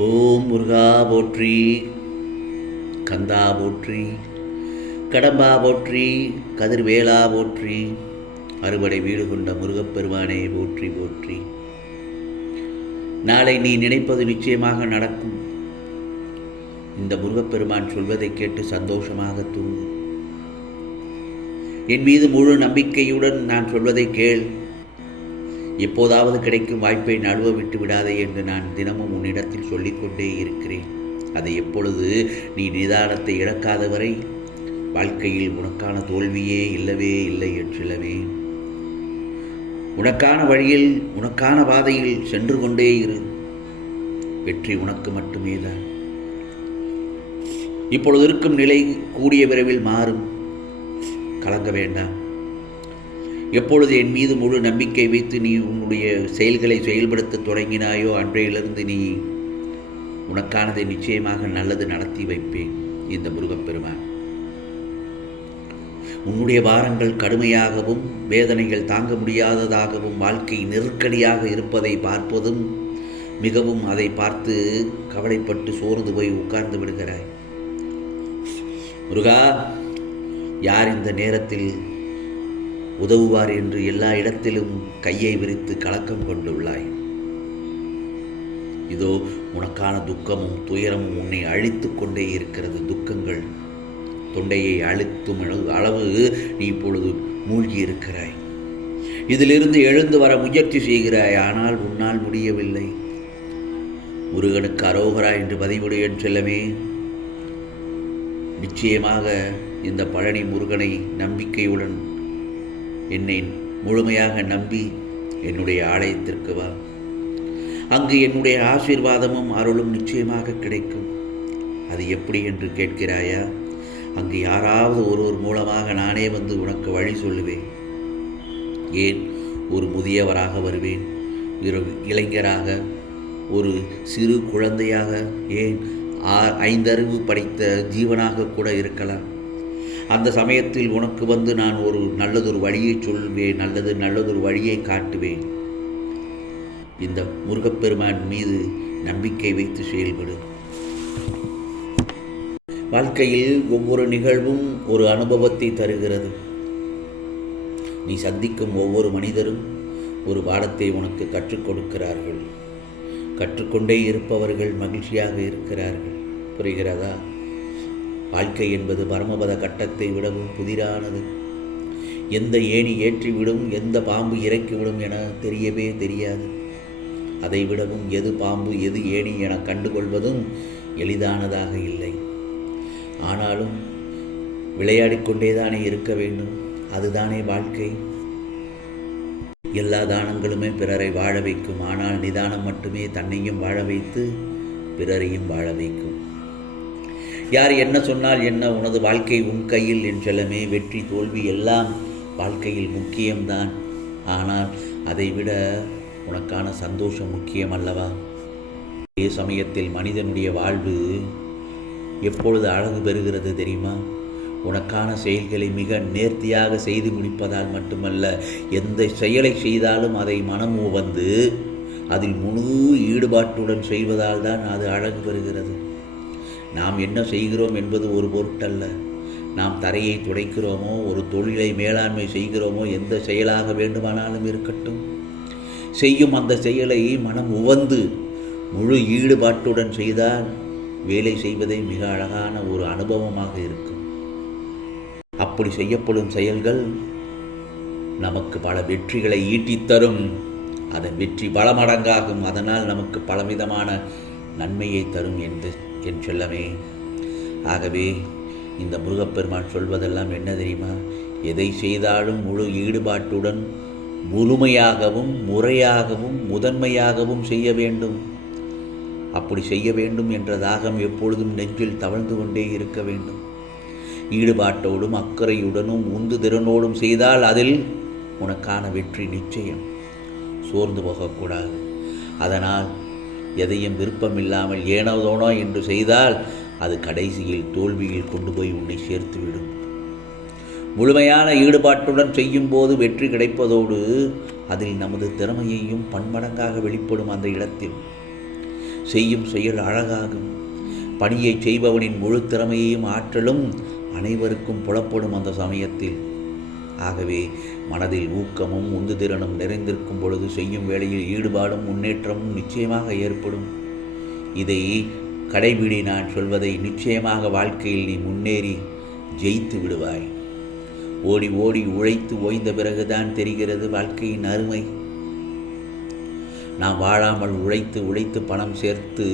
ஓம் முருகா போற்றி கந்தா போற்றி கடம்பா போற்றி கதிர்வேலா போற்றி அறுபடை வீடு கொண்ட முருகப்பெருமானே போற்றி போற்றி. நாளை நீ நினைப்பது நிச்சயமாக நடக்கும். இந்த முருகப்பெருமான் சொல்வதை கேட்டு சந்தோஷமாக தூங்கு. என் மீது முழு நம்பிக்கையுடன் நான் சொல்வதை கேள். எப்போதாவது கிடைக்கும் வாய்ப்பை நழுவ விட்டு விடாதே என்று நான் தினமும் உன்னிடத்தில் சொல்லிக்கொண்டே இருக்கிறேன். அதை எப்பொழுது நீ நிதானத்தை இழக்காத வரை வாழ்க்கையில் உனக்கான தோல்வியே இல்லவே இல்லை என்றில்லவே உனக்கான வழியில் உனக்கான பாதையில் சென்று கொண்டே இரு. வெற்றி உனக்கு மட்டுமே தான். இப்பொழுது இருக்கும் நிலை கூடிய விரைவில் மாறும். கலங்க வேண்டாம். எப்பொழுது என் மீது முழு நம்பிக்கை வைத்து நீ உன்னுடைய செயல்களை செயல்படுத்த தொடங்கினாயோ அன்றையிலிருந்து நீ உனக்கானதை நிச்சயமாக நல்லது நடத்தி வைப்பேன். இந்த முருகப்பெருமான். உன்னுடைய வாரங்கள் கடுமையாகவும் வேதனைகள் தாங்க முடியாததாகவும் வாழ்க்கை நெருக்கடியாக இருப்பதை பார்ப்பதும் மிகவும் அதை பார்த்து கவலைப்பட்டு சோர்ந்து போய் உட்கார்ந்து விடுகிறாய். முருகா யார் இந்த நேரத்தில் உதவுவார் என்று எல்லா இடத்திலும் கையை விரித்து கலக்கம் கொண்டுள்ளாய். இதோ உனக்கான துக்கமும் துயரமும் உன்னை அழித்து கொண்டே இருக்கிறது துக்கங்கள். தொண்டையை அழுத்தும் அளவு நீ இப்பொழுது மூழ்கி இருக்கிறாய் இதிலிருந்து எழுந்து வர முயற்சி செய்கிறாய் ஆனால் உன்னால் முடியவில்லை. முருகனுக்கு அரோகரா என்று பதிவிடு என் செல்லமே. நிச்சயமாக இந்த பழனி முருகனை நம்பிக்கையுடன் என்னை முழுமையாக நம்பி என்னுடைய ஆலயத்திற்கு வா. அங்கு என்னுடைய ஆசீர்வாதமும் அருளும் நிச்சயமாக கிடைக்கும். அது எப்படி என்று கேட்கிறாயா? அங்கு யாராவது ஒருவர் மூலமாக நானே வந்து உனக்கு வழி சொல்லுவேன். ஏன்? ஒரு முதியவராக வருவேன். இளைஞராக ஒரு சிறு குழந்தையாக ஏன்? ஆ- ஐந்தறிவு படைத்த ஜீவனாக கூட இருக்கலாம். அந்த சமயத்தில் உனக்கு வந்து நான் ஒரு நல்லதொரு வழியை சொல்வேன் நல்லது நல்லதொரு வழியை காட்டுவேன். இந்த முருகப்பெருமான் மீது நம்பிக்கை வைத்து செயல்படு. வாழ்க்கையில் ஒவ்வொரு நிகழ்வும் ஒரு அனுபவத்தை தருகிறது. நீ சந்திக்கும் ஒவ்வொரு மனிதரும் ஒரு பாடத்தை உனக்கு கற்றுக் கொடுக்கிறார்கள். கற்றுக்கொண்டே இருப்பவர்கள் மகிழ்ச்சியாக இருக்கிறார்கள். புரிகிறதா? வாழ்க்கை என்பது பரமபத கட்டத்தை விடவும் புதிரானது. எந்த ஏணி ஏற்றிவிடும் எந்த பாம்பு இறக்கிவிடும் என தெரியவே தெரியாது. அதை விடவும் எது பாம்பு எது ஏணி என கண்டுகொள்வதும் எளிதானதாக இல்லை. ஆனாலும் விளையாடிக்கொண்டேதானே இருக்க வேண்டும். அதுதானே வாழ்க்கை. எல்லா தானங்களுமே பிறரை வாழ வைக்கும். ஆனால் நிதானம் மட்டுமே தன்னையும் வாழ வைத்து பிறரையும் வாழ வைக்கும். யார் என்ன சொன்னால் என்ன? உனது வாழ்க்கை உன் கையில் என் செல்லமே. வெற்றி தோல்வி எல்லாம் வாழ்க்கையில் முக்கியம்தான். ஆனால் அதை விட உனக்கான சந்தோஷம் முக்கியம் அல்லவா? அதே சமயத்தில் மனிதனுடைய வாழ்வு எப்பொழுது அழகு பெறுகிறது தெரியுமா? உனக்கான செயல்களை மிக நேர்த்தியாக செய்து முடிப்பதால் மட்டுமல்ல எந்த செயலை செய்தாலும் அதை மனம் வந்து அதில் முழு ஈடுபாட்டுடன் செய்வதால் தான் அது அழகு பெறுகிறது. நாம் என்ன செய்கிறோம் என்பது ஒரு பொருட்டல்ல. நாம் தரையை துடைக்கிறோமோ ஒரு தொழிலை மேலாண்மை செய்கிறோமோ எந்த செயலாக வேண்டுமானாலும் இருக்கட்டும். செய்யும் அந்த செயலை மனம் உவந்து முழு ஈடுபாட்டுடன் செய்தால் வேலை செய்வதே மிக அழகான ஒரு அனுபவமாக இருக்கும். அப்படி செய்யப்படும் செயல்கள் நமக்கு பல வெற்றிகளை ஈட்டித் தரும். அதன் வெற்றி பல மடங்காகும். அதனால் நமக்கு பலவிதமான நன்மையை தரும் என்று என் செல்லமே ஆகவே இந்த முருகப்பெருமான் சொல்வதெல்லாம் என்ன தெரியுமா? எதை செய்தாலும் முழு ஈடுபாட்டுடன் முழுமையாகவும் முறையாகவும் முதன்மையாகவும் செய்ய வேண்டும். அப்படி செய்ய வேண்டும் என்ற தாகம் எப்பொழுதும் நெஞ்சில் தவழ்ந்து கொண்டே இருக்க வேண்டும். ஈடுபாட்டோடும் அக்கறையுடனும் உந்து திறனோடும் செய்தால் அதில் உனக்கான வெற்றி நிச்சயம். சோர்ந்து போகக்கூடாது. அதனால் எதையும் விருப்பமில்லாமல் ஏனோதோனோ என்று செய்தால் அது கடைசியில் தோல்வியில் கொண்டு போய் உன்னை சேர்த்துவிடும். முழுமையான ஈடுபாட்டுடன் செய்யும்போது வெற்றி கிடைப்பதோடு அதில் நமது திறமையையும் பன்மடங்காக வெளிப்படும் அந்த இடத்தில். செய்யும் செயல் அழகாகும். பணியை செய்பவனின் முழு திறமையையும் ஆற்றலும் அனைவருக்கும் புலப்படும் அந்த சமயத்தில். ஆகவே மனதில் ஊக்கமும் உந்துதிறனும் நிறைந்திருக்கும் பொழுது செய்யும் வேளையில் ஈடுபாடும் முன்னேற்றமும் நிச்சயமாக ஏற்படும். இதை கடைபிடி நான் சொல்வதை நிச்சயமாக வாழ்க்கையில் நீ முன்னேறி ஜெயித்து விடுவாய். ஓடி ஓடி உழைத்து ஓய்ந்த பிறகுதான் தெரிகிறது வாழ்க்கையின் அருமை. நாம் வாழாமல் உழைத்து உழைத்து பணம் சேர்த்து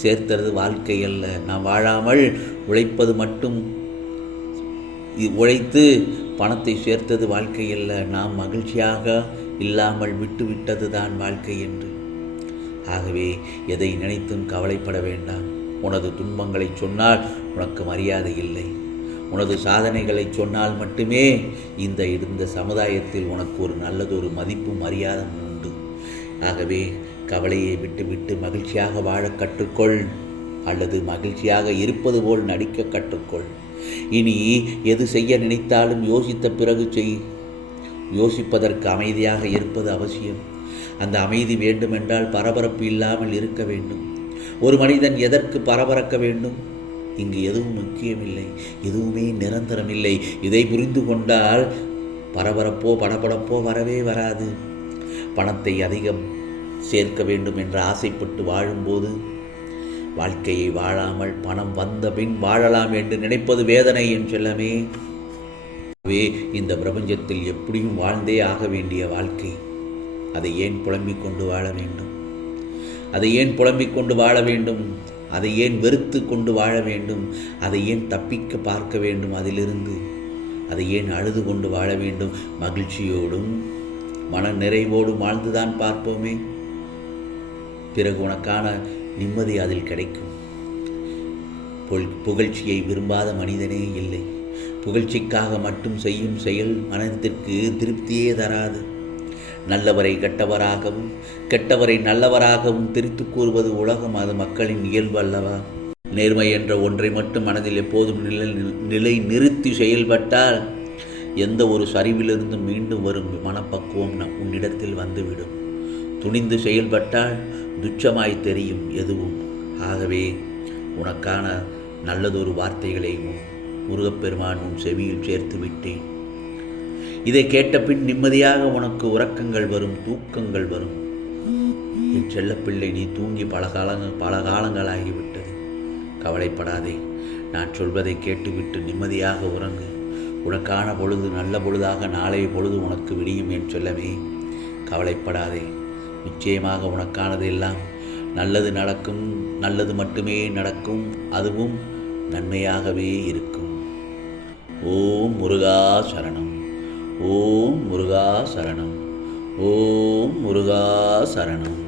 சேர்த்தது வாழ்க்கை அல்ல. நாம் வாழாமல் உழைப்பது மட்டும் உழைத்து பணத்தை சேர்த்தது வாழ்க்கை அல்ல நாம் மகிழ்ச்சியாக இல்லாமல் விட்டுவிட்டது தான் வாழ்க்கை என்று. ஆகவே எதை நினைத்தும் கவலைப்பட வேண்டாம். உனது துன்பங்களை சொன்னால் உனக்கு மரியாதை இல்லை. உனது சாதனைகளை சொன்னால் மட்டுமே இந்த இந்த சமுதாயத்தில் உனக்கு ஒரு நல்லதொரு மதிப்பும் மரியாதை உண்டு. ஆகவே கவலையை விட்டுவிட்டு மகிழ்ச்சியாக வாழ கற்றுக்கொள். அல்லது மகிழ்ச்சியாக இருப்பது போல் நடிக்க கற்றுக்கொள். இனி எது செய்ய நினைத்தாலும் யோசித்த பிறகு செய். யோசிப்பதற்கு அமைதியாக இருப்பது அவசியம். அந்த அமைதி வேண்டுமென்றால் பரபரப்பு இல்லாமல் இருக்க வேண்டும். ஒரு மனிதன் எதற்கு பரபரக்க வேண்டும்? இங்கு எதுவும் முக்கியமில்லை. எதுவுமே நிரந்தரமில்லை. இதை புரிந்து கொண்டால் பரபரப்போ படபடப்போ வரவே வராது. பணத்தை அதிகம் சேர்க்க வேண்டும் என்று ஆசைப்பட்டு வாழும்போது வாழ்க்கையை வாழாமல் பணம் வந்த பின் வாழலாம் என்று நினைப்பது வேதனை என் செல்லமே. இந்த பிரபஞ்சத்தில் எப்படியும் வாழ்ந்தே ஆக வேண்டிய வாழ்க்கை. அதை ஏன் புலம்பிக் கொண்டு வாழ வேண்டும்? அதை ஏன் புலம்பிக் கொண்டு வாழ வேண்டும்? அதை ஏன் வெறுத்து கொண்டு வாழ வேண்டும்? அதை ஏன் தப்பிக்க பார்க்க வேண்டும் அதிலிருந்து? அதை ஏன் அழுது கொண்டு வாழ வேண்டும்? மகிழ்ச்சியோடும் மன நிறைவோடும் வாழ்ந்துதான் பார்ப்போமே. பிறகு உனக்கான நிம்மதி அதில் கிடைக்கும். புகழ்ச்சியை விரும்பாத மனிதனே இல்லை. புகழ்ச்சிக்காக மட்டும் செய்யும் செயல் மனதிற்கு திருப்தியே தராது. நல்லவரை கெட்டவராகவும் கெட்டவரை நல்லவராகவும் பிரித்து கூறுவது உலகம் அது மக்களின் இயல்பு அல்லவா? நேர்மை என்ற ஒன்றை மட்டும் மனதில் எப்போதும் நிலை நிலை நிறுத்தி செயல்பட்டால் எந்த ஒரு சரிவிலிருந்தும் மீண்டும் வரும் மனப்பக்குவம் நம் உன்னிடத்தில் வந்துவிடும். துணிந்து செயல்பட்டால் துச்சமாய் தெரியும் எதுவும். ஆகவே உனக்கான நல்லதொரு வார்த்தைகளை முருகப்பெருமான் உன் செவியில் சேர்த்து விட்டேன். இதை கேட்ட பின் நிம்மதியாக உனக்கு உறக்கங்கள் வரும் தூக்கங்கள் வரும். என் செல்லப்பிள்ளை நீ தூங்கி பல காலங்கள் பல காலங்களாகிவிட்டது. கவலைப்படாதே நான் சொல்வதை கேட்டுவிட்டு நிம்மதியாக உறங்கு. உனக்கான பொழுது நல்ல பொழுதாக நாளைய பொழுது உனக்கு விடியும் என் சொல்லவே கவலைப்படாதே நிச்சயமாக உனக்கானது எல்லாம் நல்லது நடக்கும் நல்லது மட்டுமே நடக்கும் அதுவும் நன்மையாகவே இருக்கும். ஓம் முருகா சரணம். ஓம் முருகா சரணம். ஓம் முருகா சரணம்.